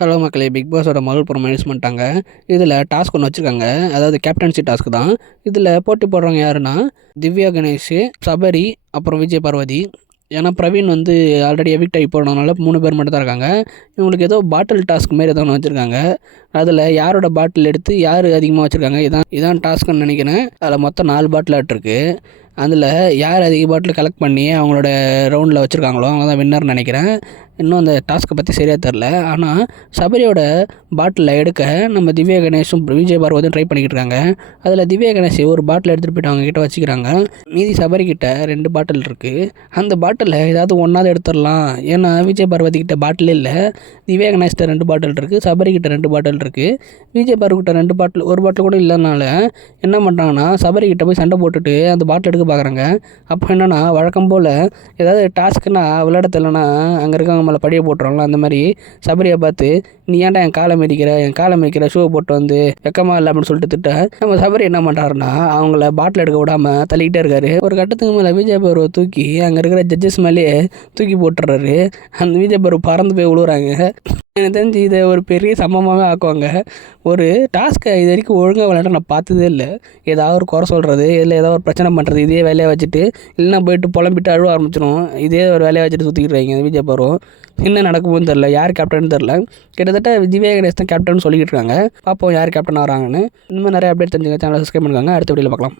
Hello மக்களே, big பாஸோட முதல் promo release பண்ணிட்டாங்க. இதில் டாஸ்க் ஒன்று வச்சுருக்காங்க. அதாவது கேப்டன்சி டாஸ்க் தான். இதில் போட்டி போடுறவங்க யாருன்னா திவ்யா கணேஷ், சபரி, அப்புறம் விஜய் பார்வதி. ஏன்னா பிரவீன் ஆல்ரெடி எவிக்ட் ஆகி போனதுனால 3 பேர் மட்டும் தான் இருக்காங்க. இவங்களுக்கு ஏதோ பாட்டில் டாஸ்க் மாரி ஏதோ ஒன்று வச்சுருக்காங்க. அதில் யாரோட பாட்டில் எடுத்து யார் அதிகமாக வச்சுருக்காங்க இதான் டாஸ்க்குன்னு நினைக்கிறேன். அதில் மொத்தம் 4 பாட்டில் ஆட்டிருக்கு. அதில் யார் அதிக பாட்டில் கலெக்ட் பண்ணி அவங்களோட ரவுண்டில் வச்சுருக்காங்களோ அவங்க தான் வின்னர் நினைக்கிறேன். இன்னும் அந்த டாஸ்க்கை பற்றி சரியாக தெரில. ஆனால் சபரியோட பாட்டிலில் எடுக்க நம்ம திவ்யா கணேஷும் விஜய் பார்வதியும் ட்ரை பண்ணிக்கிட்டு இருக்காங்க. அதில் திவ்யா கணேஷ் ஒரு பாட்டில் எடுத்துகிட்டு போய்ட்டு அவங்கக்கிட்ட வச்சுக்கிறாங்க. மீதி சபரிக்கிட்ட 2 பாட்டில் இருக்குது. அந்த பாட்டிலில் ஏதாவது ஒன்றாவது எடுத்துடலாம். ஏன்னா விஜய் பார்வதி கிட்ட பாட்டில் இல்லை. திவ்யா கணேஷ்கிட்ட 2 பாட்டில் இருக்குது, சபரிக்கிட்ட 2 பாட்டில் இருக்குது. விஜய் பார்வதிக்கிட்ட 2 பாட்டில், ஒரு பாட்டில் கூட இல்லைனால என்ன பண்ணுறாங்கன்னா சபரிக்கிட்ட போய் சண்டை போட்டுட்டு அந்த பாட்டில் எடுக்க பார்க்குறாங்க. அப்போ என்னென்னா வழக்கம் போல் ஏதாவது டாஸ்க்குன்னா விளையாட தெரியலனா அங்கே இருக்கவங்க மேலே படியை போட்டுருவாங்களா, அந்த மாதிரி சபரியை பார்த்து நீ ஏன்டா என் காலை மிதிக்கிற ஷூவை போட்டு வெக்கமா இல்லை அப்படின்னு சொல்லிட்டு திட்ட நம்ம சபரி என்ன பண்ணுறாருன்னா அவங்கள பாட்டில் எடுக்க விடாமல் தள்ளிக்கிட்டே இருக்காரு. ஒரு கட்டத்துக்கு மேலே விஜய் பருவை தூக்கி அங்கே இருக்கிற ஜட்ஜஸ் மேலேயே தூக்கி போட்டுறாரு. அந்த விஜய் பருவ பறந்து போய் விழுவுறாங்க. எனக்கு தெரிஞ்சு இதை ஒரு பெரிய சம்பவமாகவே ஆக்குவாங்க. ஒரு டாஸ்க்கை இது வரைக்கும் ஒழுங்காக விளையாட நான் பார்த்ததே இல்லை. ஏதாவது ஒரு குறை சொல்கிறது, இல்லை ஏதாவது ஒரு பிரச்சனை பண்ணுறது, இதே வேலையை வச்சுட்டு இல்லைன்னா போயிட்டு புலம்பிட்டு அழுவ ஆரம்பிச்சிடும். இதே ஒரு வேலையை வச்சுட்டு சுற்றிக்கிட்டு இருக்காங்க விஜய் பருவம். என்ன நடக்கும்னு தெரில, யார் கேப்டன் தெரில. கிட்டத்தட்ட திவ்யா கணேஷ் தான் கேப்டன் சொல்லிக்கிட்டு இருக்காங்க. பார்ப்போம் யார் கேப்டன் ஆகிறாங்கன்னு. இந்த மாதிரி நிறைய அப்டேட் தெரிஞ்சுங்க. சேனலை சப்ஸ்கிரைப் பண்ணுவாங்க. அடுத்த வீடியோவில் பார்க்கலாம்.